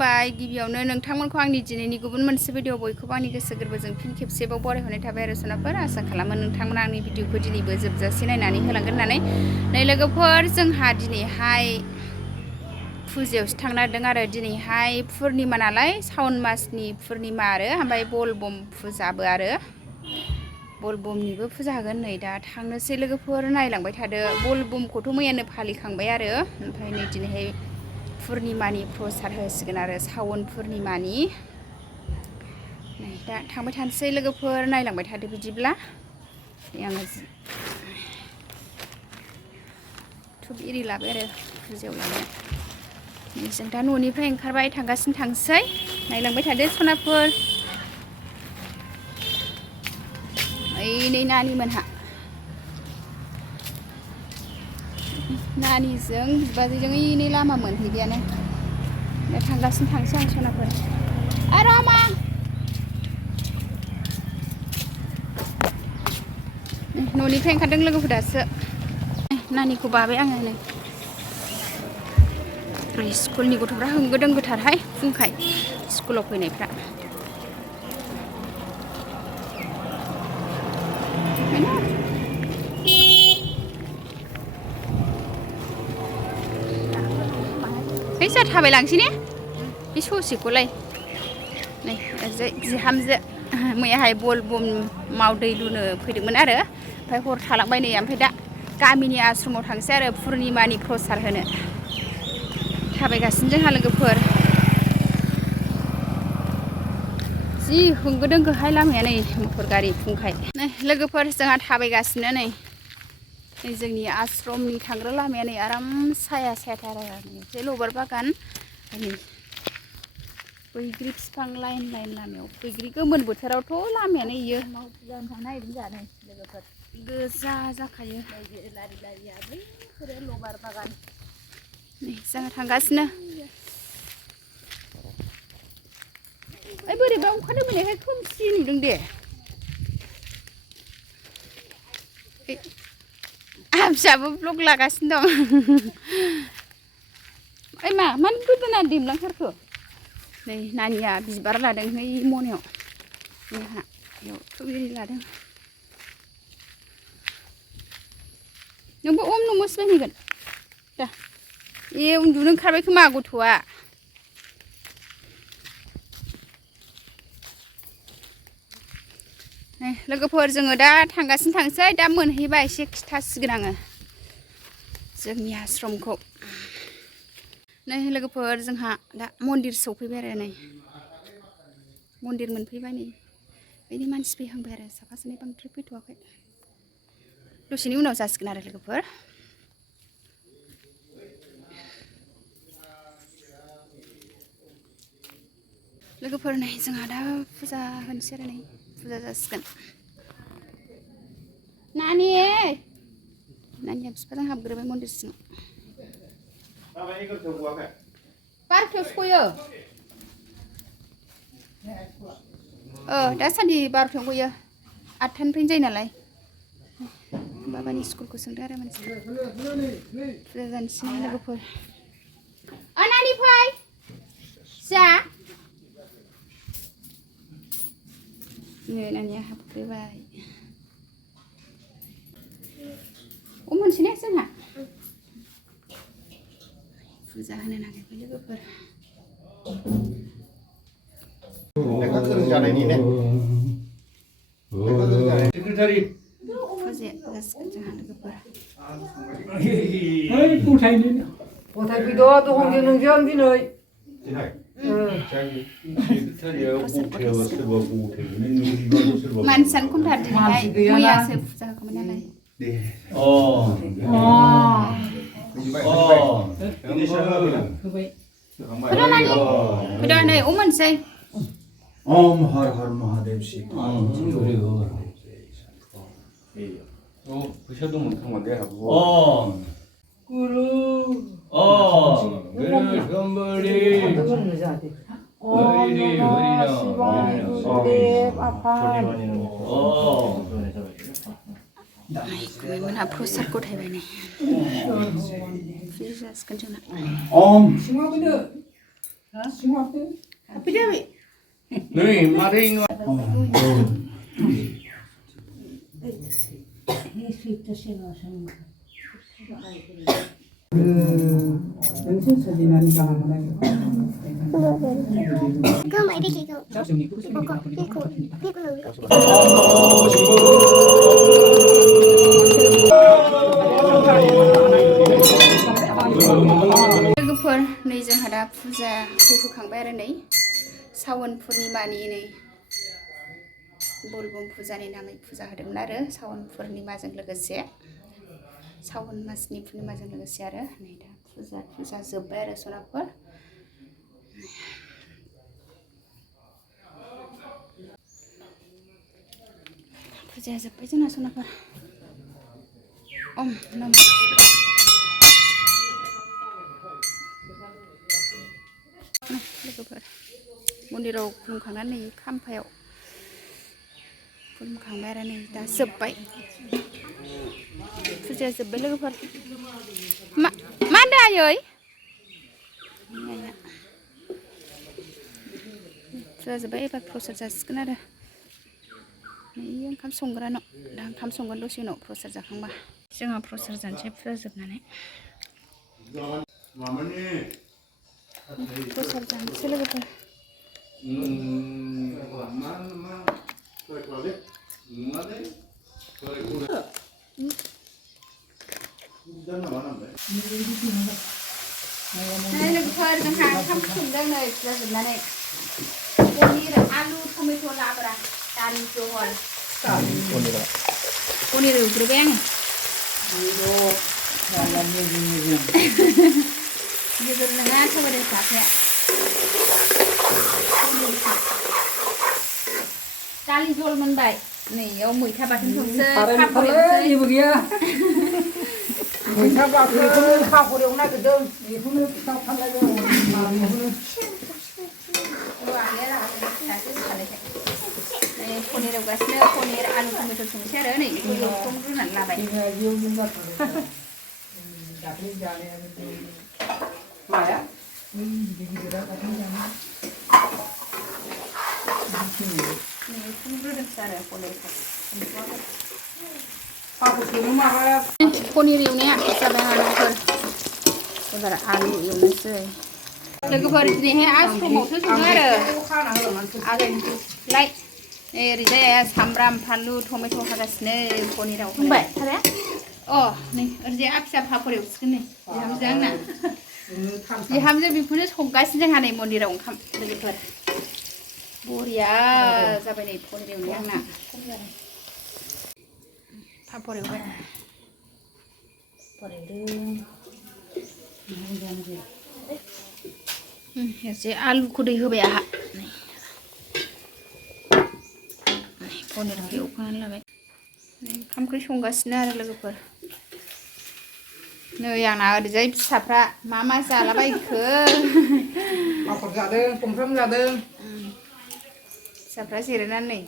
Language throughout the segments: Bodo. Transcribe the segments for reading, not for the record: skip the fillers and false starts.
खुलुमबाय गिबियावनो नोंथांमोनखौ आंनि दिनैनि गुबुन मोनसे भिडिअ बयखौबो आंनि गोसो गोरबोजों फिन खेबसेबाव बरायहरनाय थाबाय आरो सोनाफोर आसा खालामो नोंथांमोना आंनि भिडिअखौ दिनैबो जोबजासे नायनानै होलांगोन होननानै नै लोगोफोर जोंहा दिनैहाय फुजायावसो थांनो नागिरदों आरो दिनैहाय पुर्निमा नालाय सावन मासनि पुर्निमा आरो ओमफ्राय बलबम फुजाबो आरो बलबमनिबो फुजा होगोन नै दा थांनोसै लोगोफोर नायलांबाय थादो बलबमखौथ' मैयानो फालिखांबाय आरो ओमफ्राय नै दिनैहाय पुर्निमानि प्रसाद होसिगोन आरो सावन पुर्निमानि नै दा थांबाय थानोसै लोगोफोर नायलांबाय थादो बिदिब्ला आङो धुप एरि लाबाय आरो फुजायाव लांनो जों दा न'निफ्राय ओंखारबाय थांगासिनो थांसै नायलांबाय थादो सनाफोर ओइ नै नानिमोनहा नानिजों बिबाजैजों ओइ नै लामा मोनहैबायानो दा थांगासिनो थांसै आं सनाफोर रामा न'निफ्राय ओंखारदों लोगोफोर दासो नानिखौ बाबाय आङो नै स्कुलनि गथ'फ्रा होंगो दोंगोथारहाय फुंखाय स्कुलाव फैनायफ्रा फैसा थाबायलांसै ने बे ससेखौलाय नै बिहामजो मैयाहाय बलबम माव दै लुनो फैदोंमोन आरो ओमफ्राय हर थालांबाय नै ओमफ्राय दा गामिनि आश्रमाव थांसै आरो पुर्निमानि प्रसाद होनो थाबायगासिनो जोंहा लोगोफोर जि होंगो दोंगोहाय लामाया नै मटर गारि फुंखाय नै लोगोफोर जोंहा थाबायगासिनो नै जोंनि आश्रमनि थांग्रा लामाया नै आराम साया सायाथार आरो लबार बागान नै बैग्रि बिफां लाइन लाइन लामायाव बैग्रि गोमोन बोथोरावथ' लामायानो इयो लोगोफोर गोजा जाखायो लबार बागान नै जोङो थांगासिनो ओइ बोरैबा अखा दोमैनायखाय खोमसि नुदों दे फिसाबो ब्लग लागासिनो दं ओइ मानो गोदोना दिमलांथारखो नै नानिया बिबार लादों नै मनायाव जोंहा बेयाव थुबिरि लादों नोंबो अम नमो शिवाय होनगोन दा ए उन्दुनो ओंखारबाय खोमा गथ'आ लोगोफोर जोङो दा थांगासिनो थांसै दा मोनहैबा एसे खिथासिगोन आङो जोंनि आश्रमखौ नै लोगोफोर जोंहा दा मन्दिर सौफैबाय आरो नै मन्दिर मोनफैबाय नै बेनि मानसि फैहांबाय आरो साफा सानै बांद्राय फैथ'वाखै दसेनि उनाव जासिगोन आरो लोगोफोर नै जोंहा दा फुजा होनोसै आरो नै फुजा जासिगोन नानिया बिफाजों हाबग्रोबाय मन्दिर सिङाव बार'थायाव सयो दासान्दि 12थायाव गयो 8थानिफ्रायनो जायो नालाय बाबानि स्कुलखौ सोंदों आरो मानसिफ्रा फुजा जानोसै लोगोफोर नानि फै जा नानिया हाबग्रोबाय मोनसे ने जोंहा फुजा होनो नागिरबाय लोगोफोर फुजाया जासिगोन जोंहा लोगोफोर मानसियानो खमथार दिनैहाय मैयासो फुजा होखांबाय नालाय फैदा नै मोनसै ओम हर हर महादेव शिव फैसा दंमोन खोमा दे गुरु मोनहा प्रसाद गथायबाय नै जासिगोन जोंना Nih, mari ini. 연신 사진하니까 하는 그럼 이렇게 이거 피고 लोगोफोर नै जोंहा दा फुजा होखांबाय आरो नै सावन पुर्निमानि नै बलबम फुजानि नामै फुजा होदोंमोन आरो सावन पुर्निमाजों लोगोसे सावन मासनि पुर्निमाजों लोगोसे आरो नै दा फुजा जोब्बाय आरो सनाफोर फुजाया जोब्बाय जोंना सनाफोर ओम नम लोगोफोर मन्दिराव खुलुमखांनानै नै खाम्फायाव खुलुमखांबाय आरो नै दा जोब्बाय फुजाया जोब्बाय लोगोफोर मा होनदों आयै फुजा जोब्बाय एबार प्रसाद जासिगोन आरो नै ओंखाम संग्रानाव दा ओंखाम संगोन दसे उनाव प्रसाद जाखांबा जोंहा प्रसाद जानोसै फुजा जोबनानै प्रसाद जानोसै लोगोफोर लोगोफोर जोंहा ओंखाम संदों नै फुजा जोबनानै पनिर आलु टमेट' लाब्रा दालि जहल पनिर एवग्रोबाय आङो गेजेर नङा सबायजों जाफाया दालि जहल मोनबाय नै इयाव मैथा बाथोन संसै जेबो गैया मैथा बाथोन खाफर एवनो नागिरदों बेखौनो फिथा फानलायबाय पनिर एवगासिनो पनिर आलु टमेट' संसै आरो नै बेखौ रुनानै लाबाय माया पनिर एवनाया जाबाय आलुफोर एबार आलु एवनोसै लोगोफोर दिनैहाय आश्रमावसो सङो आरो लाइ ओरैजाय सामब्राम फानलु टमेट' हागासिनो पनिराव होबाय अ नै ओरैजाय फिसा पापर एवसिगोन नै बिहामजो आंना बिहामजो बेखौनो संगासिनो जोंहा नै मन्दिराव ओंखाम लोगोफोर बरिया जाबाय नै पनिर एवनाया आंना पापर एवबाय एसे आलुखौ दै होबाय आंहा पनिरखौ एवखांनानै लाबाय ओंखाम ओंख्रि संगासिनो आरो लोगोफोर नै आंना ओरैजाय फिसाफ्रा मा जालाबायखो पापर जादों खुमब्राम जादों फिसाफ्रा जिरायनानै नै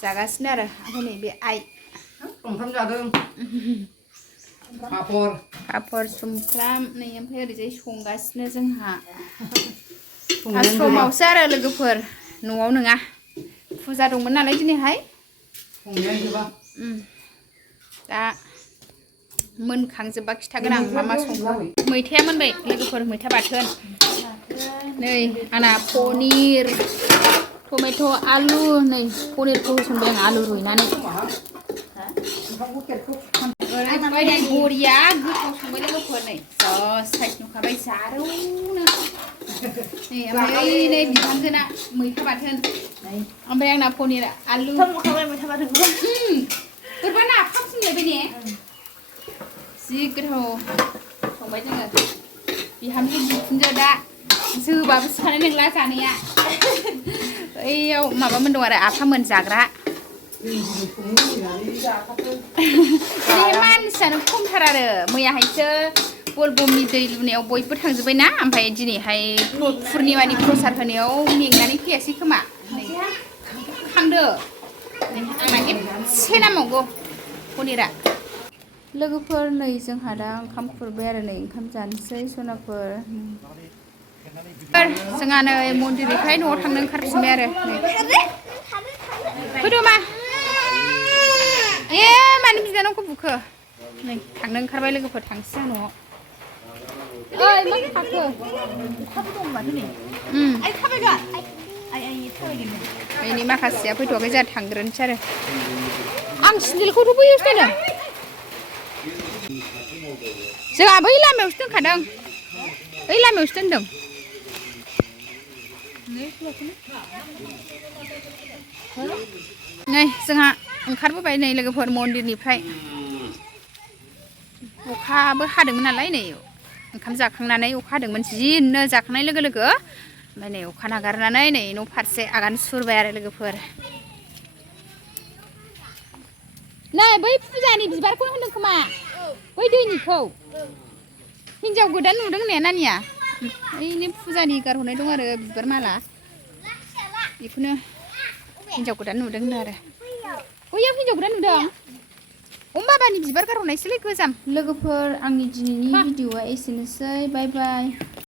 जागासिनो आरो ओमफ्राय नै बे आइ खुमब्राम जादों पापर सुमफ्राम नै ओमफ्राय ओरैजाय संगासिनो जोंहा आश्रमावसो आरो लोगोफोर न'आव नङा फुजा दंमोन नालाय दिनैहाय दा मोनखांजोबबा खिथागोन आं मा संखो मैथाया मोनबाय लोगोफोर मैथा बाथोन नै आंना पनिर टमेट' आलु नै पनिरखौ होसनबाय आं आलु रुइनानै ओरैबायदि बरिया गोथाव संबाय लोगोफोर नै साइज नुखाबाय जारौनो नै ओमफ्राय नै बिहामजोना मैथा बाथोन ओमफ्राय आंना पनिर आलु मैथा बाथोन बोरैबा नाफामसिनलायबाय ने जि गोथाव संबाय जोङो बिहामजो बिखुनजो दा जोबाबो सिखानाय नंला जानाया ओइयाव माबामोन दं आरो आफामोन जाग्रा मानसियानो खमथार आरो मैयाहायसो बलबमनि दै लुनायाव बयबो थांजोब्बाय ना ओमफ्राय दिनैहाय पुर्निमानि प्रसाद होनायाव मेंनानै फैयासै खोमा खांदो आंना एसे नांबावगौ पनिरा लोगोफोर नै जोंहा दा ओंखाम खुरबाय आरो नै ओंखाम जानोसै सनाफोर जोंहा नै मन्दिरनिफ्राय न'आव थांनो ओंखारफिनबाय आरो फैदो मा ए मानो बिनानावखौ बुखो नै थांनो ओंखारबाय लोगोफोर थांसै आं न'आव ओइ मा खाखो अखाबो दं माथो नै आइ थाबायगा आइ थाबायगोन बेनि माखासेया फैथ'वाखै जोंहा थांग्रोनोसै आरो आं सिन्देलखौथ' बैयावसो दोनदों जोंहा बै लामायावसो दोनखादों बै लामायावसो दोनदों नै जोंहा ओंखारबोबाय नै लोगोफोर मन्दिरनिफ्राय अखाबो हादोंमोन नालाय नै ओंखाम जाखांनानै अखा हादोंमोन जिनो जाखांनाय लोगो लोगो ओमफ्राय नै अखा नागारनानै नै न' फारसे आगान सुरबाय आरो लोगोफोर नै बै फुजानि बिबारखौ होनदों खोमा बै दैनिखौ हिन्जाव गोदान नुदों ने नानिया ओइनो फुजानि गारहरनाय दं आरो बिबार माला बेखौनो हिन्जाव गोदान नुदों आरो बैयाव हिन्जाव गोदान नुदों बाबानि बिबार गारहरनायसोलै गोजाम लोगोफोर आंनि दिनैनि भिडिअ'आ एसेनोसै बाय बाय